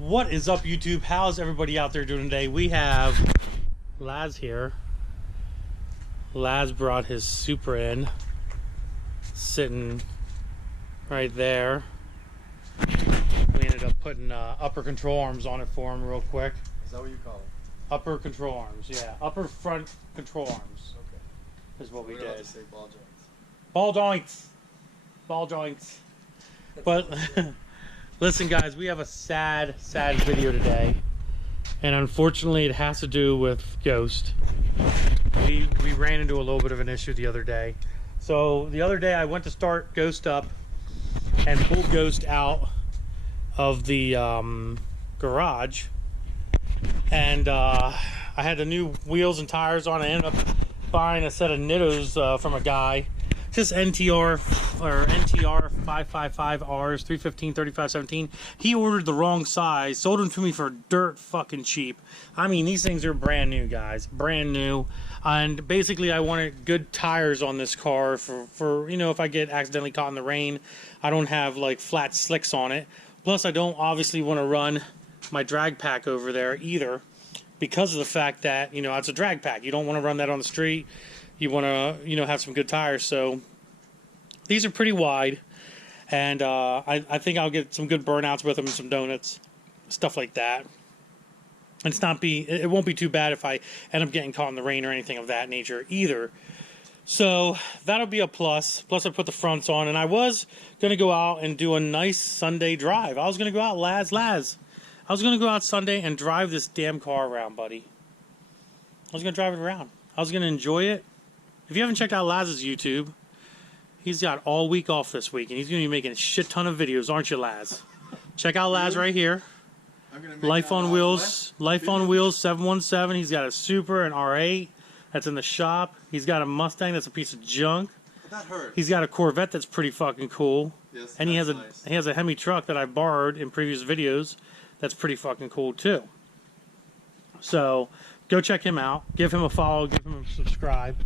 What is up, YouTube? How's everybody out there doing today? We have Laz here. Laz brought his Supra in, sitting right there. We ended up putting upper control arms on it for him real quick. Is that what you call it? Upper control arms, yeah. Upper front control arms. Okay. Is what we We're allowed did. to say ball joints. Ball joints. Ball joints. But listen, guys, we have a sad video today. And unfortunately, it has to do with Ghost. We ran into a little bit of an issue the other day. So the other day I went to start Ghost up and pulled Ghost out of the garage. And I had the new wheels and tires on. I ended up buying a set of Nittos from a guy. Just NTR 555Rs, 315, 3517. He ordered the wrong size, sold them to me for dirt fucking cheap. I mean, these things are brand new, guys, brand new. And basically, I wanted good tires on this car for you know, if I get accidentally caught in the rain, I don't have like flat slicks on it. Plus, I don't obviously want to run my drag pack over there either, because of the fact that, you know, it's a drag pack. You don't want to run that on the street. You want to, you know, have some good tires. So these are pretty wide, and I think I'll get some good burnouts with them and some donuts, stuff like that. And it won't be too bad if I end up getting caught in the rain or anything of that nature either. So that'll be a plus. Plus, I put the fronts on, and I was going to go out and do a nice Sunday drive. I was going to go out, Laz. I was going to go out Sunday and drive this damn car around, buddy. I was going to drive it around. I was going to enjoy it. If you haven't checked out Laz's YouTube, he's got all week off this week, and he's going to be making a shit ton of videos, aren't you, Laz? Check out Laz right here. Life on Wheels 717. He's got a Supra, an R8 that's in the shop. He's got a Mustang that's a piece of junk. That hurts. He's got a Corvette that's pretty fucking cool. Yes, and he has nice. a Hemi truck that I borrowed in previous videos that's pretty fucking cool too. So go check him out, give him a follow, give him a subscribe.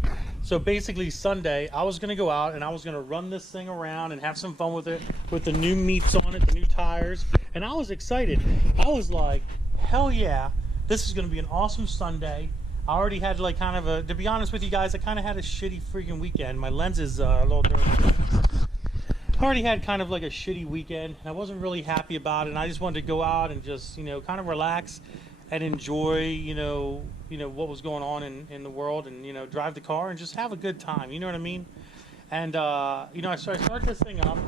So basically Sunday I was gonna go out and I was gonna run this thing around and have some fun with it, with the new meats on it, the new tires, and I was excited. I was like, hell yeah, this is gonna be an awesome Sunday. I already had like kind of a, to be honest with you guys, I kind of had a shitty freaking weekend. My lens is a little dirty. I already had kind of like a shitty weekend. I wasn't really happy about it, and I just wanted to go out and just, you know, kind of relax and enjoy, you know what was going on in the world, and, you know, drive the car and just have a good time, you know what I mean? And you know, so I start this thing up,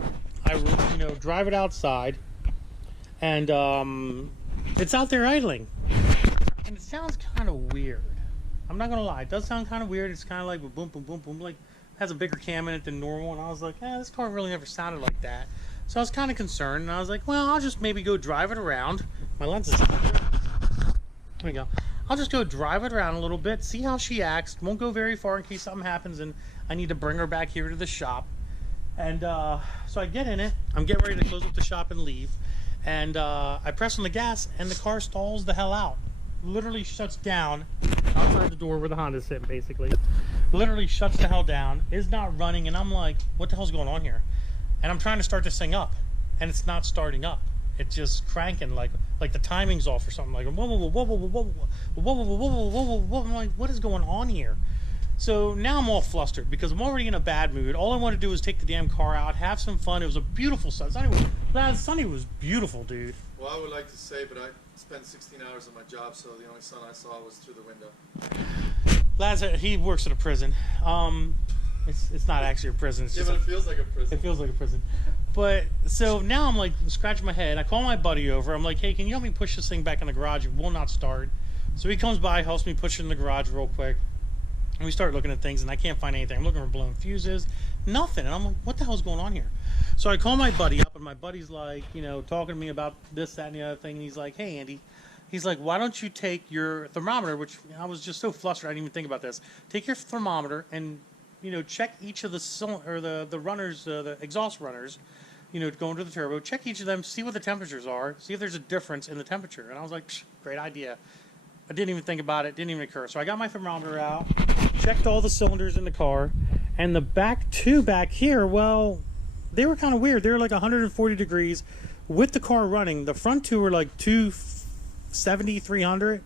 I, you know, drive it outside, and it's out there idling, and it sounds kind of weird. I'm not gonna lie, it does sound kind of weird. It's kind of like boom boom boom boom, like has a bigger cam in it than normal, and I was like, this car really never sounded like that. So I was kind of concerned, and I was like, well, I'll just maybe go drive it around. My lens is, there we go. I'll just go drive it around a little bit, see how she acts. Won't go very far in case something happens and I need to bring her back here to the shop. And so I get in it, I'm getting ready to close up the shop and leave, and I press on the gas and the car stalls the hell out. Literally shuts down outside the door where the Honda's sitting, basically. Literally shuts the hell down, is not running, and I'm like, what the hell's going on here? And I'm trying to start this thing up, and it's not starting up. It's just cranking like the timing's off or something. Like whoa whoa whoa whoa whoa whoa whoa whoa whoa whoa whoa. I'm like, what is going on here? So now I'm all flustered because I'm already in a bad mood. All I want to do is take the damn car out, have some fun. It was a beautiful Sunday. Sunday was beautiful, dude. Well, I would like to say, but I spent 16 hours on my job, so the only sun I saw was through the window. Laz, he works at a prison. It's not actually a prison. It's just but it feels like a prison. It feels like a prison. But so now I'm like scratching my head. I call my buddy over. I'm like, hey, can you help me push this thing back in the garage? It will not start. So he comes by, helps me push it in the garage real quick. And we start looking at things, and I can't find anything. I'm looking for blown fuses, nothing. And I'm like, what the hell's going on here? So I call my buddy up, and my buddy's like, you know, talking to me about this, that, and the other thing. And he's like, hey, Andy. He's like, why don't you take your thermometer, which I was just so flustered I didn't even think about this. Take your thermometer and, you know, check each of the runners, the exhaust runners, you know, going to the turbo. Check each of them, see what the temperatures are, see if there's a difference in the temperature. And I was like, great idea. I didn't even think about it, didn't even occur. So I got my thermometer out, checked all the cylinders in the car, and the back two back here, well, they were kind of weird. They were like 140 degrees with the car running, the front two were like 270, 300.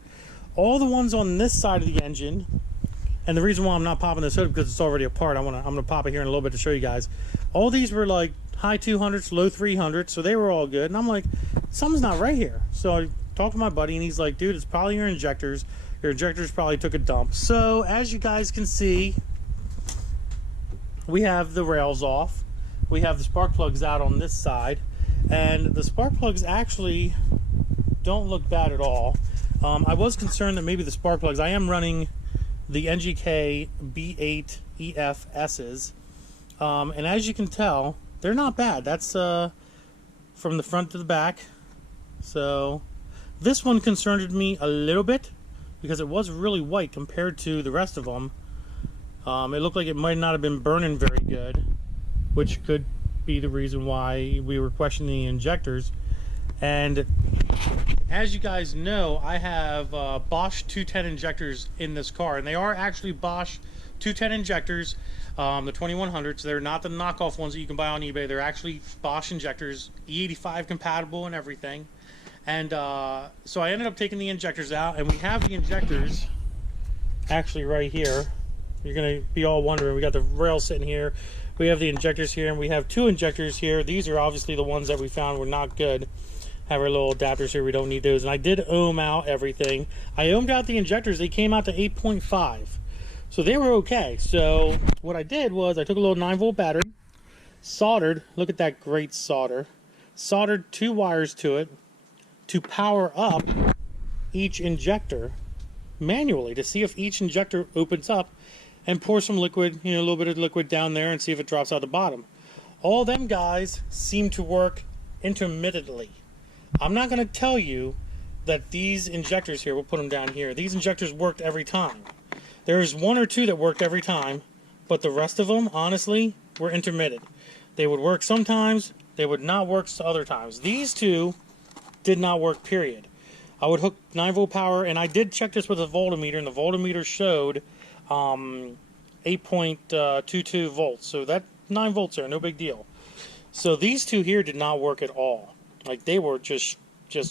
All the ones on this side of the engine, and the reason why I'm not popping this hood because it's already apart. I'm gonna pop it here in a little bit to show you guys. All these were like high 200s, low 300s, so they were all good. And I'm like, something's not right here. So I talked to my buddy, and he's like, dude, it's probably your injectors. Your injectors probably took a dump. So as you guys can see, we have the rails off. We have the spark plugs out on this side, and the spark plugs actually don't look bad at all. I was concerned that maybe the spark plugs, I am running the NGK B8 EFS's, and as you can tell, they're not bad. That's from the front to the back. So this one concerned me a little bit because it was really white compared to the rest of them. It looked like it might not have been burning very good, which could be the reason why we were questioning the injectors. And as you guys know, I have Bosch 210 injectors in this car, and they are actually Bosch 210 injectors, the 2100s. They're not the knockoff ones that you can buy on eBay. They're actually Bosch injectors, E85 compatible and everything. And so I ended up taking the injectors out, and we have the injectors actually right here. You're gonna be all wondering, we got the rail sitting here, we have the injectors here, and we have two injectors here. These are obviously the ones that we found were not good. Have our little adapters here, we don't need those. And I did ohm out everything. I ohmed out the injectors, they came out to 8.5. So they were okay. So what I did was I took a little 9-volt battery, soldered, look at that great solder, soldered 2 wires to it to power up each injector manually to see if each injector opens up, and pour some liquid, you know, a little bit of liquid down there and see if it drops out the bottom. All them guys seem to work intermittently. I'm not going to tell you that these injectors here, we'll put them down here, these injectors worked every time. There's 1 or 2 that worked every time, but the rest of them, honestly, were intermittent. They would work sometimes, they would not work other times. These 2 did not work, period. I would hook 9-volt power, and I did check this with a voltmeter, and the voltmeter showed 8.22 volts. So that 9 volts there, no big deal. So these 2 here did not work at all. Like, they were just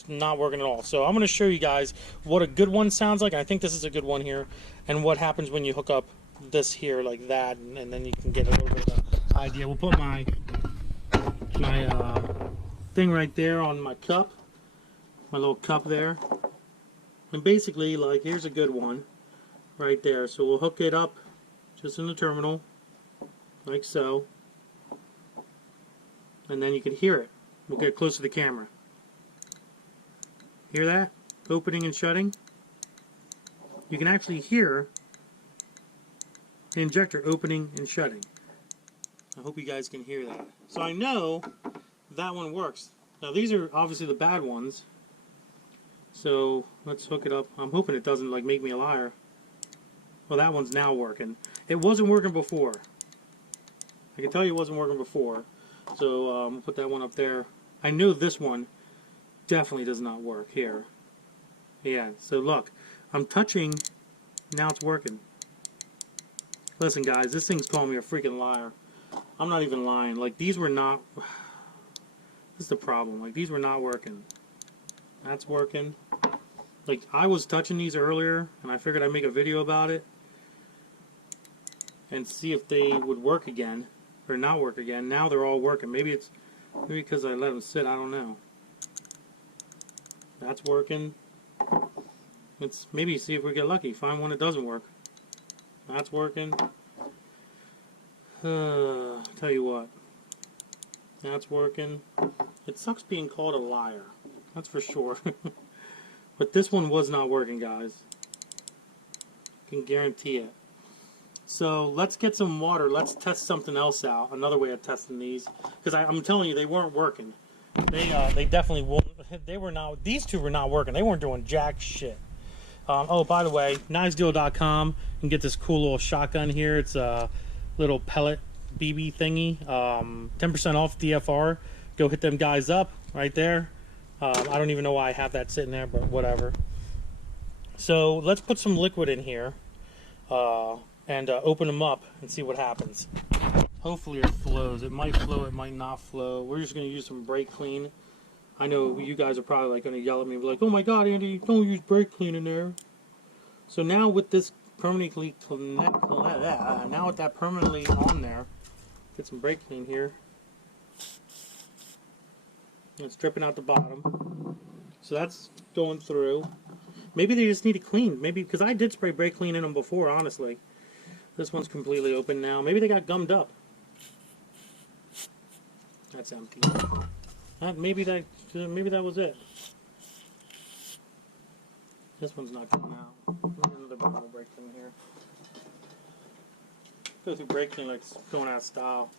not working at all. So I'm going to show you guys what a good one sounds like. I think this is a good one here, and what happens when you hook up this here like that, and then you can get a little bit of an idea. We'll put my thing right there on my cup, my little cup there, and basically, like, here's a good one right there. So we'll hook it up just in the terminal like so, and then you can hear it. We'll get close to the camera. Hear that? Opening and shutting. You can actually hear the injector opening and shutting. I hope you guys can hear that. So I know that one works. Now these are obviously the bad ones. So let's hook it up. I'm hoping it doesn't like make me a liar. Well, that one's now working. It wasn't working before. I can tell you it wasn't working before. So we'll put that one up there. I know this one definitely does not work here. Yeah, so look, I'm touching, now it's working. Listen guys, this thing's calling me a freaking liar. I'm not even lying. Like, these were not, this is the problem, like, these were not working. That's working. Like, I was touching these earlier, and I figured I'd make a video about it and see if they would work again, or not work again. Now they're all working. Maybe it's because I let them sit, I don't know. That's working. Let's maybe see if we get lucky. Find one that doesn't work. That's working. Tell you what. That's working. It sucks being called a liar. That's for sure. But this one was not working, guys. I can guarantee it. So let's get some water. Let's test something else out. Another way of testing these, because I'm telling you, they weren't working. They definitely won't. They were not. These 2 were not working. They weren't doing jack shit. Oh, by the way, knivesdeal.com. You can get this cool little shotgun here. It's a little pellet BB thingy. 10% off DFR. Go hit them guys up right there. I don't even know why I have that sitting there, but whatever. So let's put some liquid in here. And open them up and see what happens. Hopefully it flows. It might flow, it might not flow. We're just going to use some brake clean I know you guys are probably like going to yell at me, be like, "Oh my God, Andy, don't use brake clean in there." So now with this permanently now with that permanently on there, get some brake clean here. It's dripping out the bottom, so that's going through. Maybe they just need it cleaned. Maybe because I did spray brake clean in them before. Honestly, this one's completely open now. Maybe they got gummed up. That's empty. Maybe that was it. This one's not coming out. Another bottle of brake clean here. Go through brake clean like it's going out of style.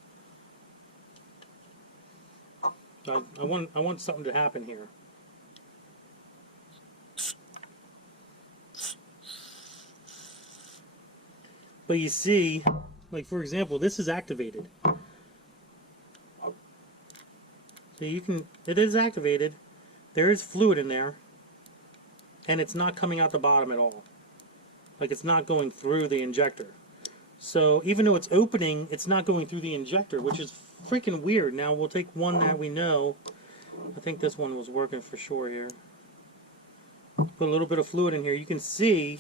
I want something to happen here. But you see, like for example, this is activated. So it is activated. There is fluid in there. And it's not coming out the bottom at all. Like it's not going through the injector. So even though it's opening, it's not going through the injector, which is freaking weird. Now we'll take one that we know. I think this one was working for sure here. Put a little bit of fluid in here. You can see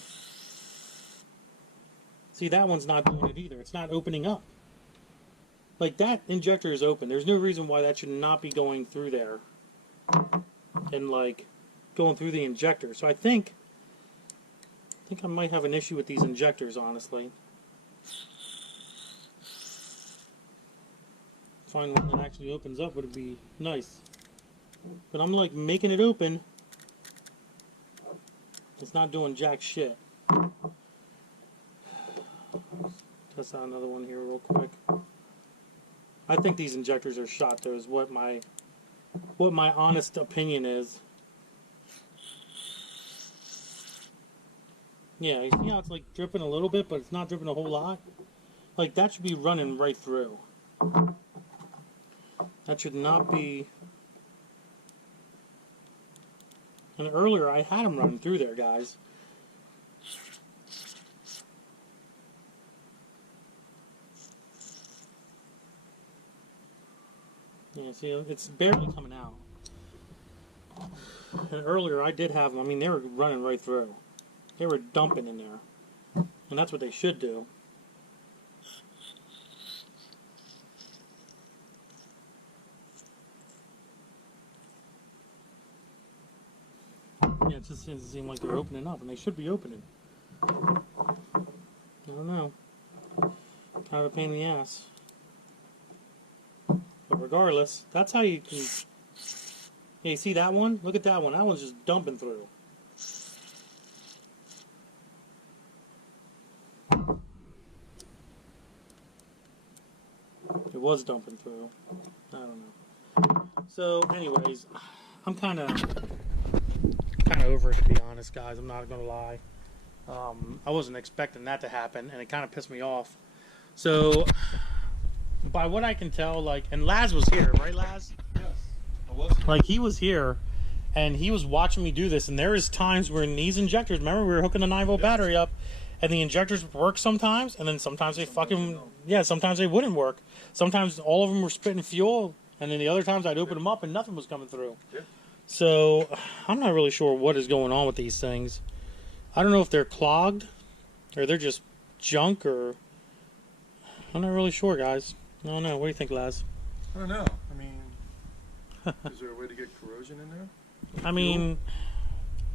that one's not doing it either. It's not opening up. Like that injector is open. There's no reason why that should not be going through there. And like going through the injector. So I think I might have an issue with these injectors, honestly. Find one that actually opens up would be nice. But I'm like making it open. It's not doing jack shit. Test out another one here real quick. I think these injectors are shot though, is what my honest opinion is. Yeah, you see how it's like dripping a little bit, but it's not dripping a whole lot? Like that should be running right through. That should not be. And earlier I had them running through there, guys. Yeah, see, it's barely coming out. And earlier I did have them. I mean, they were running right through. They were dumping in there. And that's what they should do. Yeah, it just doesn't seem like they're opening up, and they should be opening. I don't know. Kind of a pain in the ass. But regardless, that's how you can... Yeah, you see that one? Look at that one. That one's just dumping through. It was dumping through. I don't know. So, anyways, I'm kind of over it, to be honest, guys. I'm not going to lie. I wasn't expecting that to happen, and it kind of pissed me off. So, by what I can tell, like, and Laz was here, right, Laz? Yes, I was. Like, he was here, and he was watching me do this, and there is times where in these injectors, remember, we were hooking the 9-volt battery up, and the injectors work sometimes, and then sometimes they sometimes they wouldn't work. Sometimes all of them were spitting fuel, and then the other times I'd open them up and nothing was coming through. Yeah. So, I'm not really sure what is going on with these things. I don't know if they're clogged, or they're just junk, or... I'm not really sure, guys. I don't know. What do you think, Laz? I don't know. I mean, is there a way to get corrosion in there? I mean,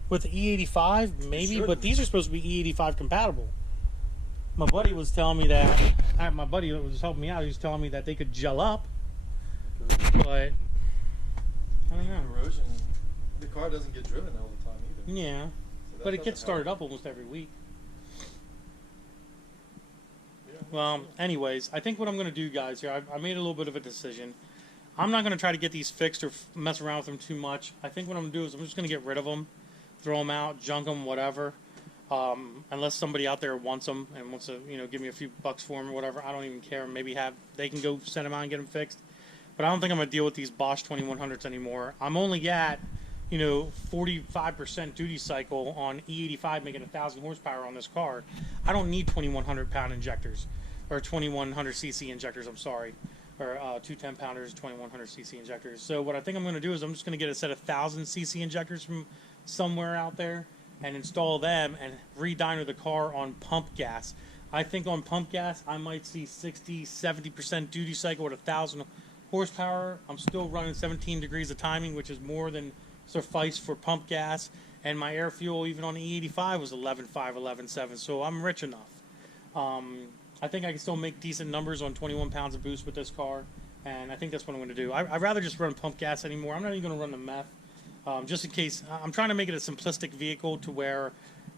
with the E85, maybe, but these are supposed to be E85 compatible. My buddy was telling me that, my buddy that was helping me out, he was telling me that they could gel up, but I don't know. Corrosion, the car doesn't get driven all the time either. Yeah, so but it gets started up almost every week. Yeah, well, anyways, I think what I'm going to do, guys, here, I made a little bit of a decision. I'm not going to try to get these fixed or mess around with them too much. I think what I'm going to do is I'm just going to get rid of them, throw them out, junk them, whatever. Unless somebody out there wants them and wants to, you know, give me a few bucks for them or whatever, I don't even care. Maybe they can go send them out and get them fixed. But I don't think I'm going to deal with these Bosch 2100s anymore. I'm only at, you know, 45% duty cycle on E85 making 1,000 horsepower on this car. I don't need 2,100 pound injectors or 2,100 cc injectors. I'm sorry. or 2 10-pounders, 2100cc injectors. So what I think I'm going to do is I'm just going to get a set of 1000cc injectors from somewhere out there and install them and re-dyno the car on pump gas. I think on pump gas I might see 60-70% duty cycle with 1000 horsepower. I'm still running 17 degrees of timing, which is more than suffice for pump gas, and my air fuel even on the E85 was 11.5, 11.7, so I'm rich enough. I think I can still make decent numbers on 21 pounds of boost with this car, and I think that's what I'm going to do. I'd rather just run pump gas anymore. I'm not even going to run the meth, just in case. I'm trying to make it a simplistic vehicle to where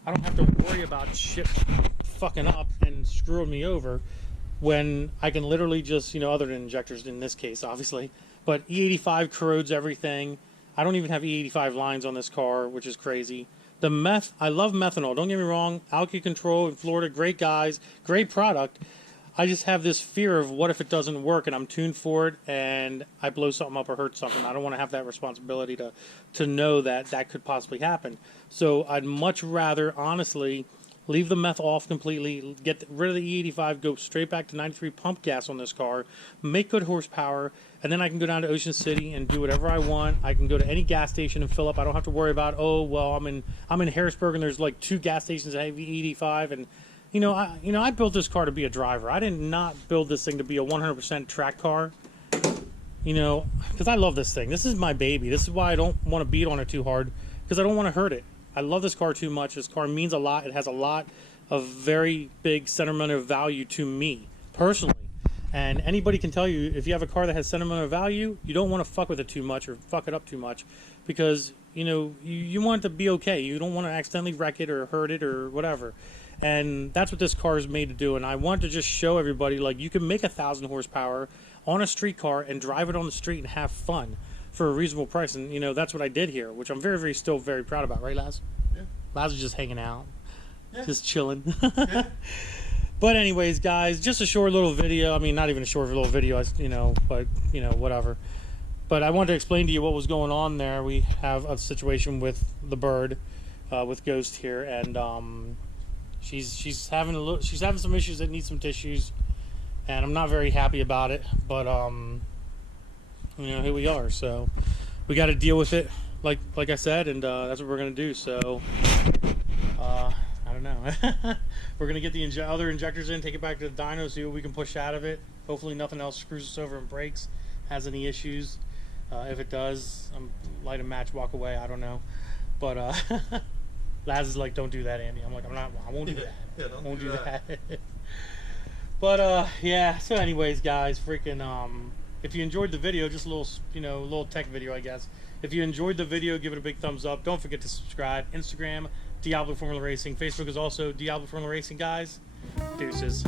I don't have to worry about shit fucking up and screwing me over when I can literally just, you know, other than injectors in this case, obviously, but E85 corrodes everything. I don't even have E85 lines on this car, which is crazy. The meth, I love methanol. Don't get me wrong. Alky Control in Florida, great guys, great product. I just have this fear of what if it doesn't work and I'm tuned for it and I blow something up or hurt something. I don't want to have that responsibility to know that that could possibly happen. So I'd much rather, honestly, leave the meth off completely, get rid of the E85, go straight back to 93 pump gas on this car, make good horsepower, and then I can go down to Ocean City and do whatever I want. I can go to any gas station and fill up. I don't have to worry about, oh, well, I'm in Harrisburg and there's like 2 gas stations that have E85, and I built this car to be a driver. I did not build this thing to be a 100% track car. Because I love this thing. This is my baby. This is why I don't want to beat on it too hard, because I don't want to hurt it. I love this car too much. This car means a lot. It has a lot of very big sentimental value to me, personally. And anybody can tell you, if you have a car that has sentimental value, you don't want to fuck with it too much or fuck it up too much, because, you want it to be okay. You don't want to accidentally wreck it or hurt it or whatever. And that's what this car is made to do. And I want to just show everybody, like, you can make 1,000 horsepower on a street car and drive it on the street and have fun for a reasonable price. And that's what I did here, which I'm still very proud about, right, Laz? Yeah. Laz was just hanging out, yeah. just chilling. Yeah. But anyways, guys, just a short little video. I mean, not even a short little video, but whatever. But I wanted to explain to you what was going on there. We have a situation with the bird, with Ghost here, and she's having some issues that need some tissues, and I'm not very happy about it. But here we are. So we got to deal with it, like I said, and that's what we're gonna do. So I don't know. We're gonna get the other injectors in, take it back to the dyno, see what we can push out of it. Hopefully nothing else screws us over and breaks, has any issues. If it does, light a match, walk away. I don't know. But Laz is like, don't do that, Andy. I'm like, I won't do that. Yeah, don't do that. But yeah. So anyways, guys, if you enjoyed the video, just a little tech video, I guess. If you enjoyed the video, give it a big thumbs up. Don't forget to subscribe. Instagram, Diablo Formula Racing. Facebook is also Diablo Formula Racing, guys. Deuces.